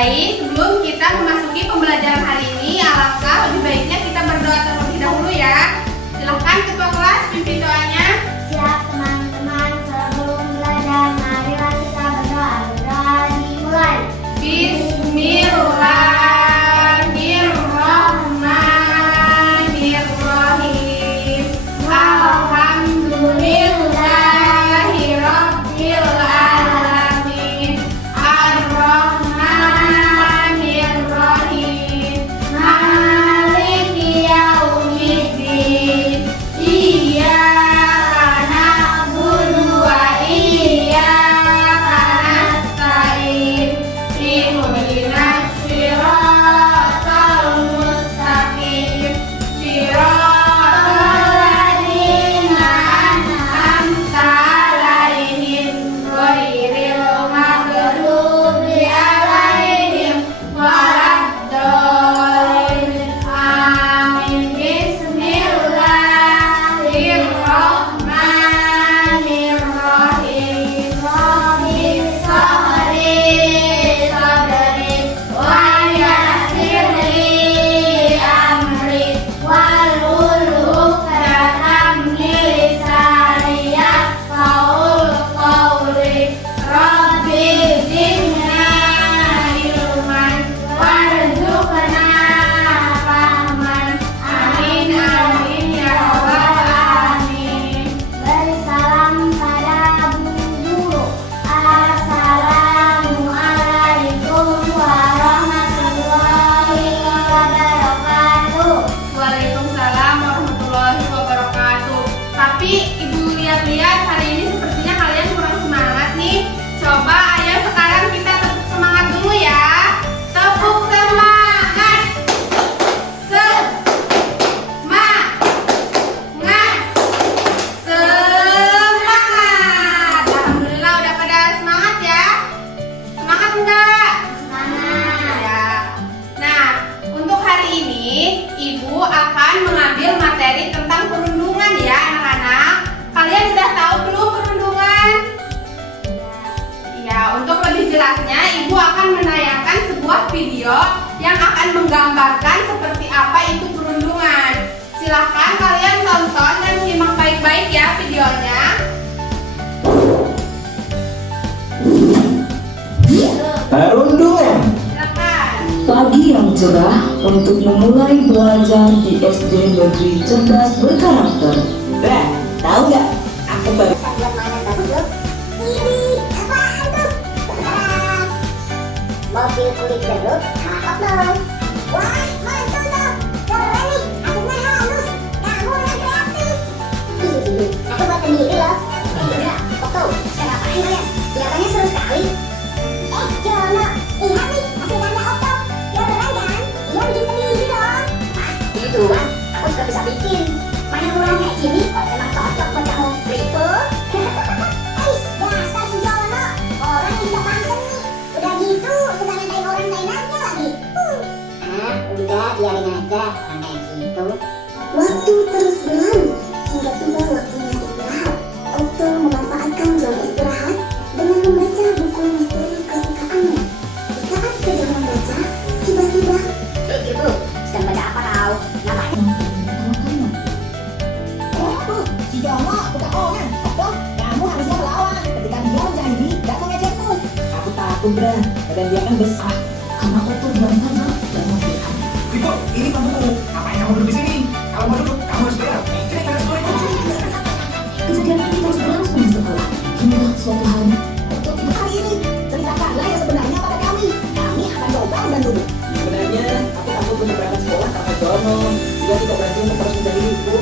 Baik, sebelum kita memasuki pembelajaran hari ini, alangkah lebih baiknya kita berdoa terlebih dahulu ya. Silahkan ketua kelas pimpin doanya. Siap teman-teman, sebelum belajar marilah kita berdoa. Berdoa dimulai. Bismillahirrahmanirrahim. Alhamdulillahirabbil alamin. Ar-Rahmanir-Rahim. Maliki yaumiddin. Iyyaka na'budu wa iyyaka nasta'in. Ihdinas siratal mustaqim. Siratal ladzina an'amta 'alaihim ghairil maghdubi 'alaihim waladdallin. Amin. Bismillahirrahmanirrahim. Rabbi shrah sadri wa yassir li amri wahlul 'uqdatam min lisani yafqahul qawli. Rabbi zidna ilman warzuqna fahman. Amin amin ya rabbal alamin. Bersalam pada Bu Guru. Assalamualaikum warahmatullahi wabarakatuh. Waalaikumsalam warahmatullahi wabarakatuh. Tapi Ibu lihat-lihat hari ini sepertinya kalian kurang semangat nih. Coba ayo sekarang kita tepuk semangat dulu ya. Tepuk semangat. Semangat. Alhamdulillah udah pada semangat ya. Semangat enggak? Semangat. Ya. Nah, untuk hari ini Ibu akan mengambil materi tentang perundungan ya anak-anak. Kalian sudah tahu belum perundungan? Ya, untuk lebih jelasnya Ibu akan menayangkan sebuah video yang akan menggambarkan seperti apa itu perundungan. Silahkan kalian tonton dan simak baik-baik ya videonya. Perundungan. Silakan. Pagi yang cerah untuk memulai belajar di SD Negeri Cerdas Berkarakter. Tahu nggak? Aku baru Buat mainan bagus loh. Ini apaan tuh? Tadam! Mobil kulit jeruk cakep dong. Wah, mantul dong. Keren nih, aslinya halus. Kamu yang kreatif. Aku buat sendiri loh. Indra, Koko, sekarang ngapain kalian? Kelihatannya seru sekali. Jono, lihat nih hasilnya Okto. Keren kan? Dia bikin sendiri dong. Gitu kan, aku juga bisa bikin. Mainan murah kayak gini kok emang cocok buat kamu. Rico. Dasar si Jono, orang yang bisa paham seni. Udah gitu, suka ngatain orang saingannya lagi. Udah biarin aja, orang kayak gitu. Waktu terus berlalu, hingga tiba waktunya istirahat. Okto memanfaatkan jam istirahat dengan membaca buku misteri kesukaannya. Di saat sedang membaca, tiba-tiba Gitu, sedang baca apa kau? Ngapain? Si Jono bukan orang. Okto, kamu harusnya melawan ketika dia menjadi dan mengejekmu. Aku takut, Bra. Badan dia kan besar. Karena Okto diam saja dan membiarkan. Ibu, ini kan buku. Ngapain kamu duduk di sini? Kalau mau duduk, kamu harus bayar. Jadi kalian semua ikut. Kejadian ini terus berlangsung di sekolah. Hingga suatu hari, Untuk ibu kali ini, ceritakanlah yang sebenarnya pada kami. Kami akan coba membantumu. sebenarnya aku takut untuk berangkat sekolah karena Jono. Dia tidak berani untuk terus menjadi ibu.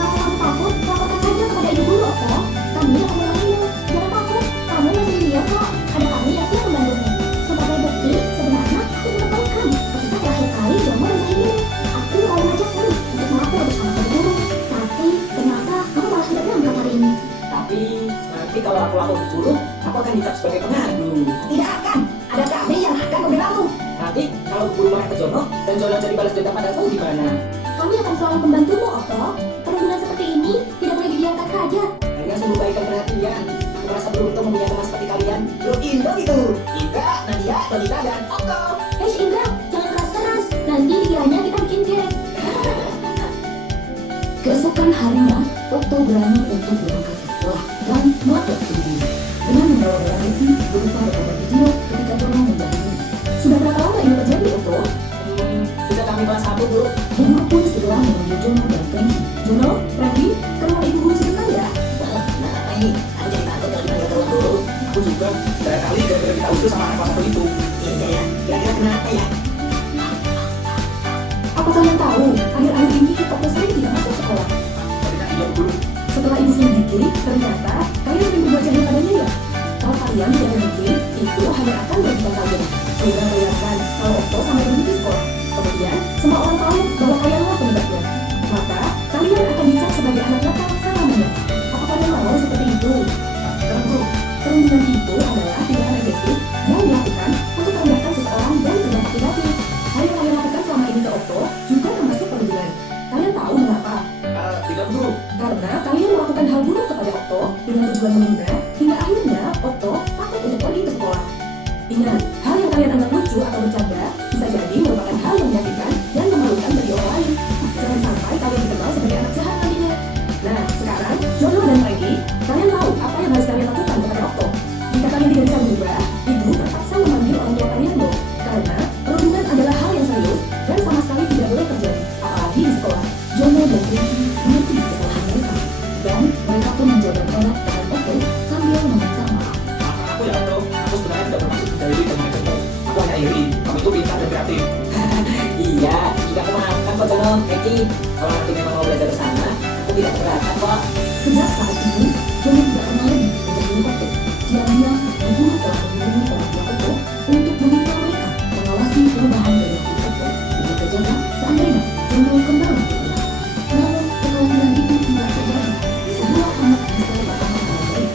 kalau kamu takut, laporkan saja kepada ibu guru, Okto. Kami akan menemanimu. Jangan takut, kamu masih lihat kok. Ada kami yang siap membantumu. Sebagai bukti, sebenarnya aku mengetahukan ketika terakhir kali Jono menjadi guru. Aku mau mengajak kamu untuk melapor bersama ibu guru. Tapi ternyata kamu malah tidak berangkat hari ini. Tapi nanti kalau aku lapor ke guru, aku akan dicap sebagai pengadu. Tidak akan. Ada kami yang akan membelamu. Nanti kalau guru marah ke Jono dan Jono jadi balas dendam padaku gimana? Kami akan selalu membantumu, Okto. Perundungan seperti ini tidak boleh dibiarkan saja. Kalian sungguh baik dan perhatian. Aku merasa beruntung mempunyai teman seperti kalian. Lo Indo itu. Ika, Nadia, Tonita dan Okto. Indra, jangan keras-keras. Nanti dikiranya kita bikin geng. Keesokan harinya, Okto berani untuk berangkat ke sekolah dan melapor ke guru dengan membawa barang bukti berupa rekaman video ketika pernah menjahili. Sudah berapa lama ini terjadi, Okto? Sudah kami kelas 1, Bu. Bu guru pun segera memanggil Jono dan Franky. Jono, Franky, kenapa ibu guru sebentar ya? Nah, ini aku jadi takut kalau dipanggil ke ruang guru. Aku juga dari kali gara-gara kita usul sama anak kelas 1 itu. Iya ya, kira-kira kenapa ya? Apa kalian tahu, akhir-akhir ini Okto sering tidak masuk sekolah? Tadinya iya Bu Guru. Setelah ibu selidiki, ternyata kalian sering berbuat jahat padanya ya? Kalau kalian tidak berhenti, itu hanya akan merugikan kalian. Sehingga bayangkan kalau Okto sampai berhenti sekolah. Kemudian, semua orang tahu bahwa kalianlah penyebabnya. Maka, kalian akan dicap sebagai anak nakal selamanya. Apa kalian mau seperti itu? Jangan Guru. Perundungan itu adalah tindakan agresif yang dilakukan untuk merendahkan seseorang dan berdampak negatif. Hal yang kalian lakukan selama ini ke Okto juga termasuk perundungan. Kalian tahu mengapa? Tidak Bu Guru. Karena kalian melakukan hal buruk kepada Okto dengan tujuan menghina, hingga akhirnya Okto takut untuk pergi ke sekolah. Ingat, hal yang kalian anggap lucu atau bercanda bisa jadi merupakan hal yang menyakitkan dan memalukan bagi orang lain. Jangan sampai kalian dikenal sebagai anak jahat nantinya. Nah, sekarang Jono dan Franky, kalian tahu apa yang harus kalian lakukan kepada Okto. Jika kalian tidak bisa berubah, ibu terpaksa memanggil orang tua kalian loh. Karena perundungan adalah hal yang serius dan sama sekali tidak boleh terjadi, apalagi di sekolah. Jono dan Franky mengerti kesalahan mereka, dan mereka pun menjaga jarak dengan Okto sambil meminta maaf. Maafkan aku ya Okto. Aku sebenarnya tidak bermaksud menjahili dan mengejarmu. Aku hanya iri. Kamu itu pintar dan kreatif. Iya, juga aku maafkan kok Jono, Eki. Kalau nanti memang mau belajar bersama, aku tidak keberatan kok. Sejak saat itu, Jono tidak pernah lagi menjahili Okto. Diam-diam, ibu telah menghubungi orang tua Okto untuk meminta mereka mengawasi perubahan dari Okto untuk terjaga seandainya Jono kembali ke rumah. Namun, kekhawatiran itu tidak terjadi. Semua anak bisa bertahan dengan baik.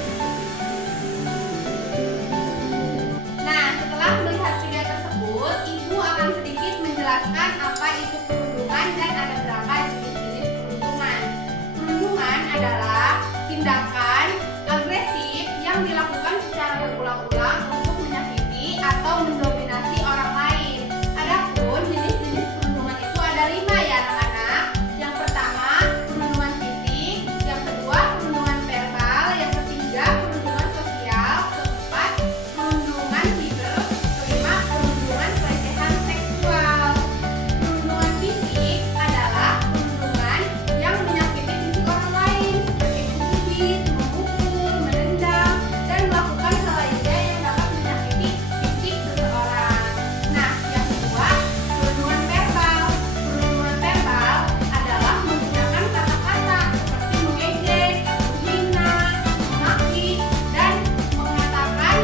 Nah, setelah melihat video tersebut, ibu akan sedikit menjelaskan apa itu perundungan dan ada berapa jenis-jenis perundungan. Perundungan adalah tindakan agresif yang dilakukan secara berulang-ulang untuk menyakiti atau mendominasi orang lain. Adapun jenis-jenis perundungan itu ada 5 ya anak-anak. Yang pertama, perundungan fisik. Yang kedua, perundungan verbal. Yang ketiga, perundungan sosial. Keempat, perundungan siber. Kelima, perundungan pelecehan seksual. Perundungan fisik adalah perundungan yang menyakiti fisik orang lain seperti menggigit, memukul, menendang, dan melakukan hal lainnya yang dapat menyakiti fisik seseorang. Nah, yang kedua, perundungan verbal. Perundungan verbal adalah menggunakan kata-kata seperti mengejek, menghina, memaki, dan mengatakan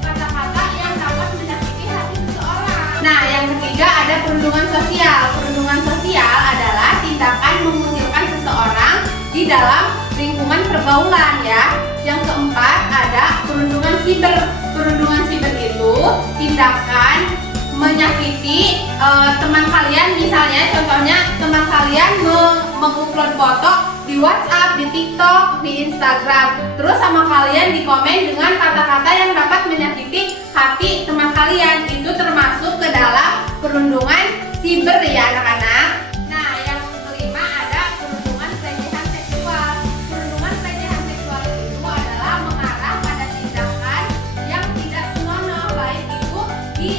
kata-kata yang dapat menyakiti hati seseorang. Nah, yang ketiga ada perundungan sosial. Perundungan sosial adalah tindakan mengucilkan seseorang di dalam lingkungan pergaulan ya. Yang keempat ada perundungan siber. Perundungan siber itu tindakan menyakiti teman kalian, misalnya contohnya teman kalian mengupload foto di WhatsApp, di TikTok, di Instagram, terus sama kalian di komen dengan kata-kata yang dapat menyakiti hati teman kalian. Itu termasuk ke dalam perundungan siber ya anak-anak. Nah, yang kelima ada perundungan pelecehan seksual. Perundungan pelecehan seksual itu adalah mengarah pada tindakan yang tidak senonoh, baik itu di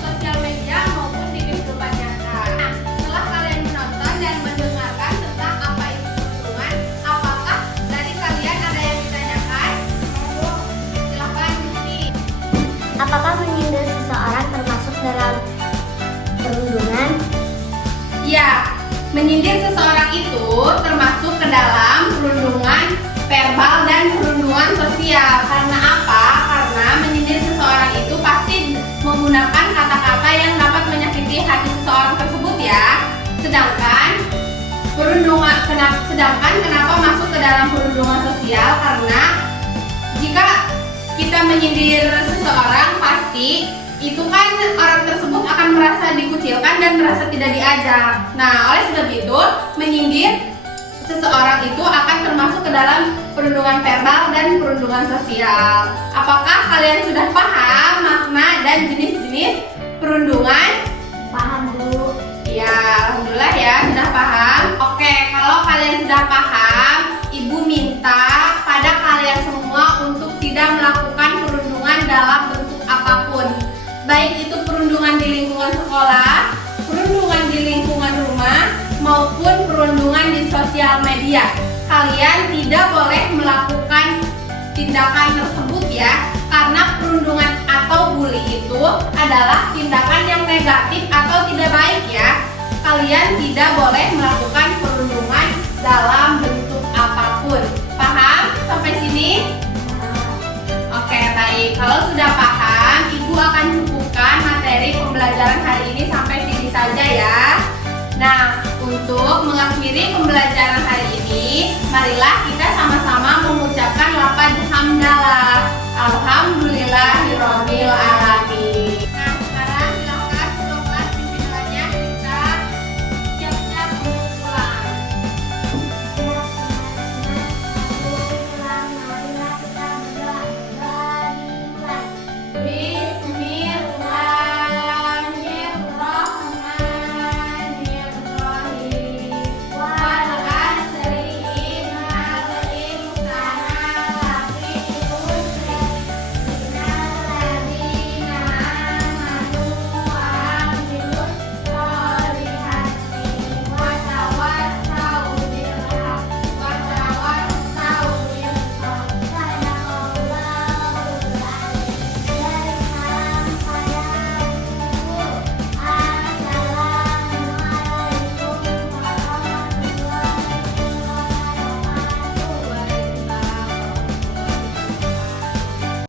sosial media maupun di kehidupan nyata. Nah, setelah kalian menonton dan mendengarkan tentang apa itu perundungan, apakah dari kalian ada yang ditanyakan? Silahkan Rizky. Apakah menyindir seseorang termasuk dalam perundungan? Ya, menyindir seseorang itu termasuk ke dalam perundungan verbal dan perundungan sosial. Karena apa? Karena menyindir seseorang itu pasti menggunakan kata-kata yang dapat menyakiti hati seseorang tersebut ya. Sedangkan kenapa masuk ke dalam perundungan sosial? Karena jika kita menyindir seseorang, pasti itu kan orang tersebut akan merasa dikucilkan dan merasa tidak diajak. Nah, oleh sebab itu menyindir seseorang itu akan termasuk ke dalam perundungan verbal dan perundungan sosial. Apakah kalian sudah paham makna dan jenis-jenis perundungan? Paham, Bu. Ya, alhamdulillah ya sudah paham. Oke, kalau kalian sudah paham, Ibu minta pada kalian semua untuk tidak melakukan perundungan dalam bentuk apapun. Baik itu perundungan di lingkungan sekolah, perundungan di lingkungan rumah, maupun perundungan di sosial media. Kalian tidak boleh melakukan tindakan tersebut ya, karena perundungan atau bully itu adalah tindakan yang negatif atau tidak baik ya. Kalian tidak boleh melakukan perundungan dalam bentuk apapun. Paham sampai sini? Oke, baik. Kalau sudah paham, Ibu akan cukupkan materi pembelajaran hari ini sampai sini saja ya. Nah, untuk mengakhiri pembelajaran hari ini, marilah kita sama-sama mengucapkan lafaz hamdalah. Alhamdulillahirabbil alamin.